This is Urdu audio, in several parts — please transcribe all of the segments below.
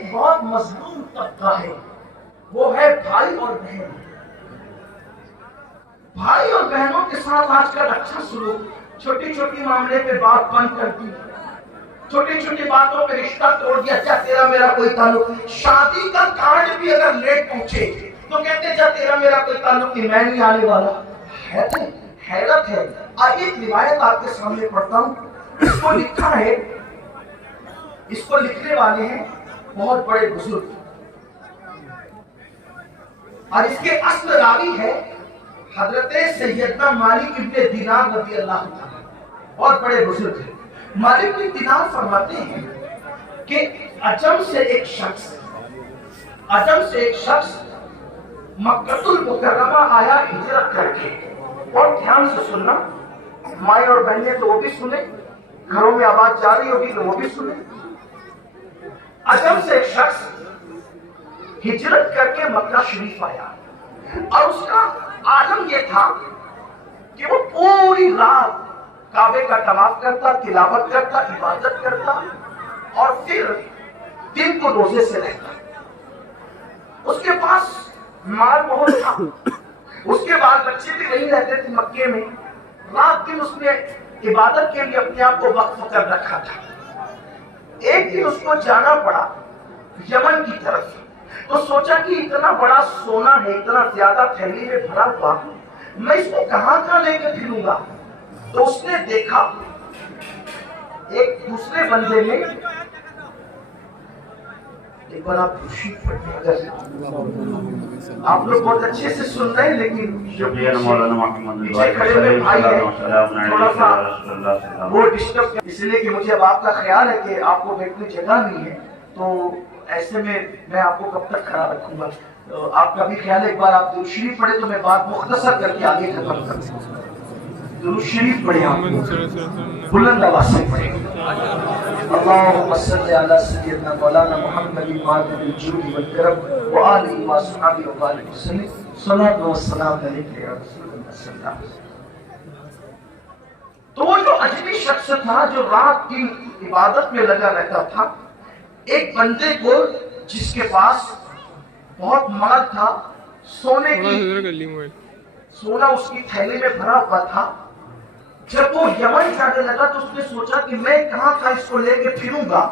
ایک بہت مظلوم طبقہ ہے، وہ ہے بھائی اور بہن۔ بھائی اور بہنوں کے ساتھ آج کل اچھا سلوک، چھوٹی چھوٹی معاملے پہ بات بند کر دی، چھوٹی چھوٹی باتوں پہ رشتہ توڑ دیا، کیا تیرا میرا کوئی تعلق؟ شادی کا کارڈ بھی اگر لیٹ پہنچے تو کہتے جا تیرا میرا کوئی تعلق نہیں، میں نہیں آنے والا۔ حیرت ہے۔ آئیے ایک روایت آپ کے سامنے پڑھتا ہوں۔ اس کو لکھا ہے، اس کو لکھنے والے ہیں بہت بڑے بزرگ، اور اس کے اصل راوی ہے حضرت سیدنا مالک ابن دینار رضی اللہ عنہ، بہت بڑے بزرگ ہیں۔ مالک بن دینار فرماتے ہیں کہ عجم سے ایک شخص مکہ المکرمہ آیا ہجرت کر کے، اور دھیان سے سننا، مائیں اور بہنیں تو وہ بھی سنیں، گھروں میں آواز جا رہی ہوگی تو وہ بھی سنیں۔ عجم سے ایک شخص ہجرت کر کے مکہ شریف آیا، اور اس کا عالم یہ تھا کہ وہ پوری رات کعبے کا طواف کرتا، تلاوت کرتا، عبادت کرتا، اور پھر دن کو روزے سے رہتا۔ اس کے پاس مال بہت تھا، اس کے بعد بچے بھی نہیں رہتے تھے مکے میں، رات دن اس نے عبادت کے لیے اپنے آپ کو وقف کر رکھا تھا۔ ایک دن اس کو جانا پڑا یمن کی طرف، تو سوچا کہ اتنا بڑا سونا ہے، اتنا زیادہ تھیلی میں بھرا ہوا، میں اس کو کہاں کہاں لے کے پھروں گا؟ تو اس نے دیکھا ایک دوسرے بندے میں، ایک بار آپ خوشی پڑھیں، آپ لوگ بہت اچھے سے سن رہے ہیں، لیکن پیچھے کھڑے ہوئے بھائی ہیں تھوڑا سا وہ ڈسٹرب، اس لیے کہ مجھے اب آپ کا خیال ہے کہ آپ کو بیٹھنے جگہ نہیں ہے، تو ایسے میں آپ کو کب تک کھڑا رکھوں گا؟ آپ کا بھی خیال ہے، ایک بار آپ درود شریف پڑھے تو میں بات مختصر کر کے آگے ختم کروں۔ درود شریف پڑھے، آپ بلند آواز سے پڑھے۔ اللهم صل على سيدنا مولانا محمد مالك الجود والكرم وآله وصحبه وبارك وسلم، صلاة والسلام عليك يا رسول الله صلی اللہ علیہ وسلم۔ تو وہ جو اجمی شخص تھا جو رات دن عبادت میں لگا رہتا تھا، ایک بندے کو جس کے پاس بہت مال تھا، سونے کی سونا اس کی تھیلی میں بھرا ہوا تھا، جب وہ یمن جانے لگا تو اس نے سوچا کہ میں کہاں کا اس کو لے کے پھروں گا،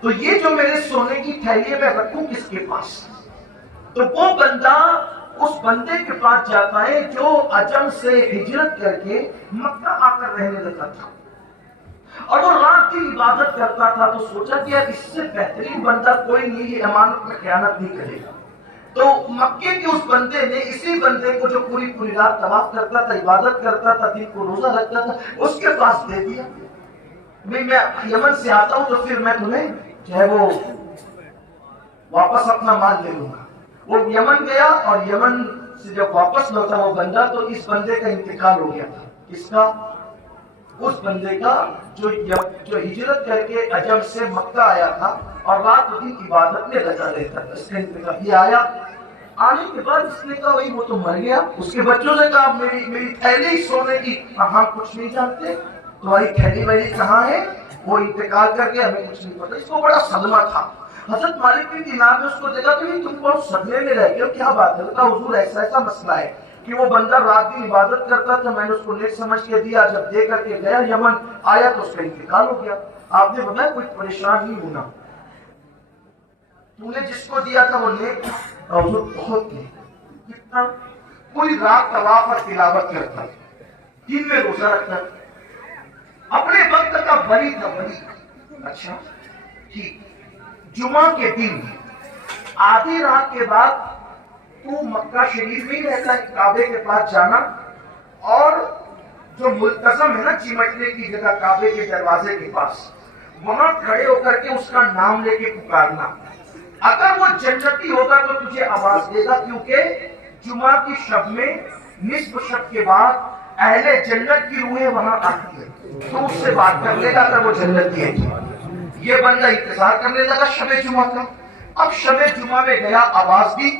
تو یہ جو میرے سونے کی تھیلی میں رکھوں کس کے پاس؟ تو وہ بندہ اس بندے کے پاس جاتا ہے جو عجم سے ہجرت کر کے مکہ آ کر رہنے لگا تھا، اور وہ رات کی عبادت کرتا تھا، تو سوچا کہ یار اس سے بہترین بندہ کوئی نہیں، یہ امانت میں خیانت نہیں کرے گا۔ تو مکے کے اس بندے نے اسی بندے کو جو پوری رات طواف کرتا تھا، عبادت کرتا تھا، دن کو روزہ رکھتا تھا، اس کے پاس دے دیا، میں یمن سے آتا ہوں تو پھر میں تمہیں جو ہے وہ واپس اپنا مال لے لوں گا۔ وہ یمن گیا، اور یمن سے جب واپس لوٹا وہ بندہ، تو اس بندے کا انتقال ہو گیا تھا۔ کس کا؟ اس بندے کا جو ہجرت کر کے عجم سے مکہ آیا تھا اور رات و دن عبادت میں لگا رہتا تھا، اس کا انتقال۔ یہ آیا، آنے کے بعد اس نے کہا وہی وہ تو مر گیا۔ اس کے بچوں نے کہا میری تھیلی سونے کی، ہم کچھ نہیں جانتے، تمہاری تھیلی ویلی کہاں ہے؟ وہ انتقال کر گیا، ہمیں کچھ نہیں پتا۔ اس کو بڑا صدمہ تھا۔ حضرت مالک بن دینار نے اس کو دیکھا کہ تم کو صدمے میں رہ گئے، کیا بات ہے؟ کہا حضور ایسا مسئلہ ہے کہ وہ بندہ رات دن عبادت کرتا تھا، میں نے اس کو نیک سمجھ کے دیا، جب دے کر کے گیا یمن آیا تو اس کا انتقال ہو گیا۔ آپ نے بتایا کوئی پریشان نہیں ہونا، تو نے جس کو دیا تھا وہ نیک تھا، حضور بہت نیک، کتنا پوری رات طواف اور تلاوت کرتا، دن میں روزہ رکھتا، اپنے وقت کا ولی تھا، ولی۔ اچھا ٹھیک، جمعہ کے دن آدھی رات کے بعد تو مکہ شریف میں رہتا ہے، کعبے کے پاس جانا، اور جو ملتزم ہے نا چمٹنے کی جگہ کعبے کے دروازے کے پاس، وہاں کھڑے ہو کر کے اس کا نام لے کے پکارنا۔ اگر وہ جنتی ہوگا تو تجھے آواز دے گا، کیونکہ جمعہ کی شب میں نصف شب کے بعد اہل جنت کی روحیں وہاں آتی ہیں، تو اس سے بات کر لے گا اگر وہ جنتی ہے۔ یہ بندہ انتظار کرنے لگا شب جمعہ کا۔ اب شب جمعہ میں گیا، آواز بھی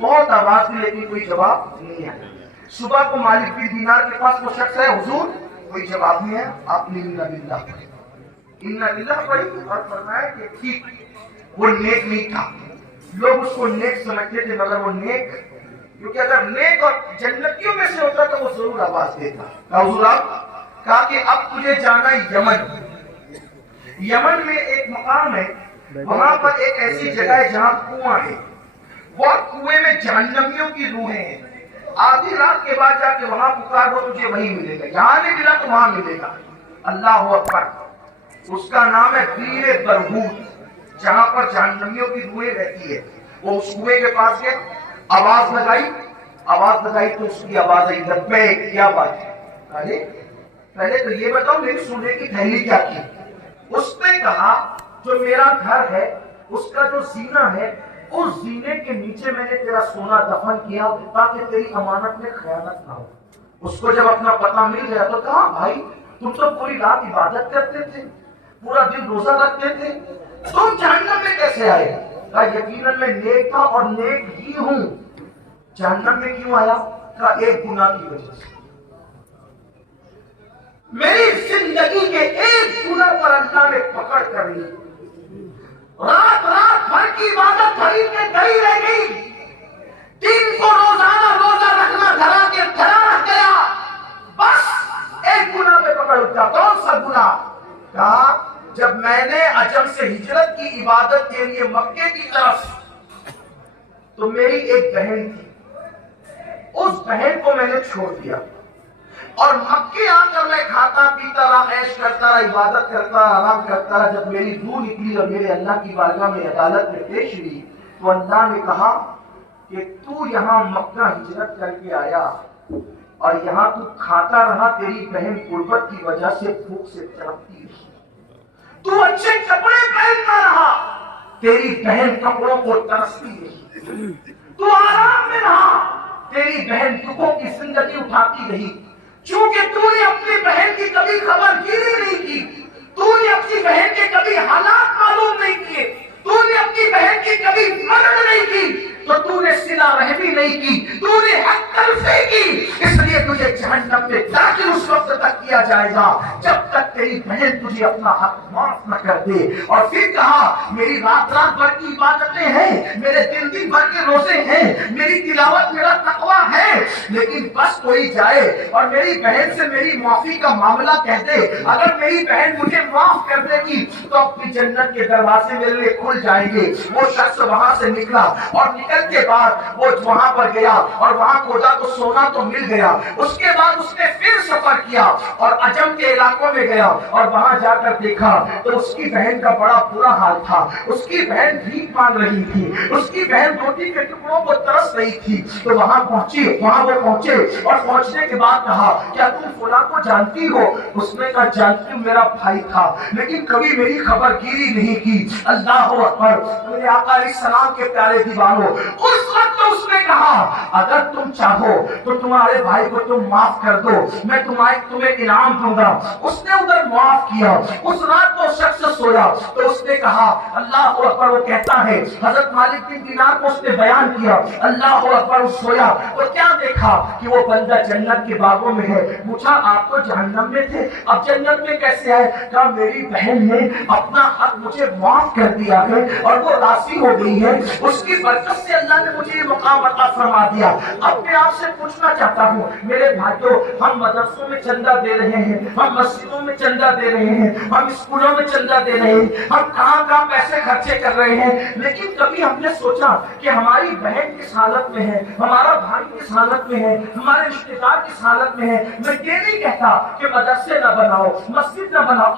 بہت آواز بھی، لیکن کوئی جواب نہیں ہے۔ صبح کو مالک بن دینار کے پاس وہ شخص ہے، حضور کوئی جواب نہیں ہے، آپ نے انا للہ پڑھی، انا للہ پڑھی، اور فرمایا کہ ٹھیک وہ نیک نہیں تھا. لوگ اس کو نیک سمجھتے تھے مگر وہ نیک, کیونکہ اگر نیک اور جنتیوں میں سے ہوتا تو وہ ضرور آواز دیتا. حضور آپ کہا کہ اب تجھے جانا یمن. یمن میں ایک مقام ہے, وہاں پر ایک ایسی جگہ ہے جہاں کنواں ہے, وہ کنویں میں جہنمیوں کی روحیں ہیں. آدھی رات کے بعد جا کے وہاں پکار دو تجھے وہی ملے گا, یہاں نہیں ملا تو وہاں ملے گا. اللہ اکبر. اس کا نام ہے بیر برہوت, جہاں پر جہنمیوں کی روحیں رہتی ہے. وہ اس کنویں کے پاس گیا, آواز لگائی تو اس کی آواز آئی لبیک. کیا بات ہے, ارے پہلے تو یہ بتاؤ میری سونے کی تھیلی کیا کی. اس نے کہا جو میرا گھر ہے اس کا جو زینہ ہے, اس زینے کے نیچے میں نے تیرا سونا دفن کیا تاکہ تیری امانت میں خیانت نہ ہو. اس کو جب اپنا پتہ مل گیا تو کہا بھائی تم تو پوری رات عبادت کرتے تھے, پورا دن روزہ رکھتے تھے, تم جہنم میں کیسے آئے؟ کہا یقیناً میں نیک تھا اور نیک ہی ہوں. جہنم میں کیوں آیا؟ کہا ایک گناہ کی وجہ سے. میری زندگی کے ایک گناہ پر اللہ نے پکڑ کر لی. رات بھر کی عبادت بھری کے گئی رہ گئی, دن کو روزانہ روزہ رکھنا دھرا رکھ گیا, بس ایک گناہ پہ پکڑ اٹھا. کون سا گناہ؟ کہا جب میں نے عجم سے ہجرت کی عبادت کے لیے مکے کی طرف, تو میری ایک بہن تھی, اس بہن کو میں نے چھوڑ دیا اور مکے آ کر میں کھاتا پیتا رہا, عیش کرتا رہا, عبادت کرتا رہا, آرام کرتا رہا. جب میری روح نکلی اور میرے اللہ کی بارگاہ میں عدالت میں پیش ہوئی تو اللہ نے کہا کہ تو یہاں مکہ ہجرت کر کے آیا اور یہاں تو کھاتا رہا, تیری بہن غربت کی وجہ سے بھوک سے تڑپتی رہی. تو اچھے کپڑے پہنتا رہا, تیری بہن کپڑوں کو ترستی رہی. تو آرام میں رہا, تیری بہن دکھوں کی زندگی اٹھاتی رہی. چونکہ تو نے اپنی بہن کی کبھی خبر گیری نہیں کی, تو نے اپنی بہن کے کبھی حالات معلوم نہیں کیے, تو نے اپنی بہن کی کبھی مدد نہیں کی, تو تو نے صلہ رحمی نہیں کی, تو نے حق تلفی کی. اس لیے تجھے جہنم میں داخل اس وقت تک کیا جائے گا جب تک تیری بہن تجھے اپنا حق معاف نہ کر دے. اور پھر کہا میری رات بھر کی عبادتیں ہیں, میرے دن بھر کے روزے ہیں, میری تلاوت میرا تقویٰ ہے, لیکن بس کوئی جائے اور میری بہن سے میری معافی کا معاملہ کہہ دے, اگر میری بہن مجھے معاف کر دے گی تو اپنی جنت کے دروازے میرے لیے کھل جائیں گے. وہ شخص وہاں سے نکلا اور نکل کے بعد وہ وہاں پر گیا اور وہاں کھوجا تو سونا تو مل گیا. اس کے بعد اس نے پھر سفر کیا اور عجم کے علاقوں میں گیا اور وہاں جا کر دیکھا تو اس کی بہن کا بڑا برا حال تھا. اس کی بہن بھیک مانگ رہی تھی, اس کی بہن روٹی کے ٹکڑوں کو ترس رہی تھی. تو وہاں وہ پہنچے اور پہنچنے کے بعد کہا کیا تم فلاں کو جانتی ہو؟ اس نے کہا جانتی ہوں, میرا بھائی تھا لیکن کبھی میری خبر گیری نہیں کی. اللہ اکبر. میرے آقا علیہ السلام کے پیارے دیوانوں, اس وقت اس نے کہا اگر تم چاہو تو تمہارے بھائی کو تم معاف کر دو, میں تمہیں انعام دوں گا. اس نے ادھر معاف کیا. اس رات کو شخص سویا تو اس نے کہا اللہ اکبر. وہ کہتا ہے حضرت مالک بن دینار کو اس نے بیان کیا, اللہ اکبر. وہ سویا اور کیا دیکھا کہ وہ بندہ جنت کے باغوں میں ہے. پوچھا آپ تو جہنم میں تھے, اب جنت میں کیسے آئے؟ کہا میری بہن نے اپنا حق مجھے معاف کر دیا ہے اور وہ راضی ہو گئی ہے, اس کی برکت سے اللہ نے مجھے یہ مقام عطا فرما دیا. اب میں آپ سے پوچھنا چاہتا ہوں میرے بھائیوں, ہم مدرسوں میں چندہ دے رہے ہیں, ہم مسجدوں میں چندہ دے رہے ہیں, ہم اسکولوں میں چندہ دے رہے ہیں, ہم کہاں پیسے خرچے کر رہے ہیں, لیکن کبھی ہم نے سوچا کہ ہماری بہن کس حالت میں ہے, ہمارا بھائی کس حالت میں ہے, ہمارے رشتے دار کس حالت میں ہے. میں یہ نہیں کہتا کہ مدرسے نہ بناؤ, مسجد نہ بناؤ,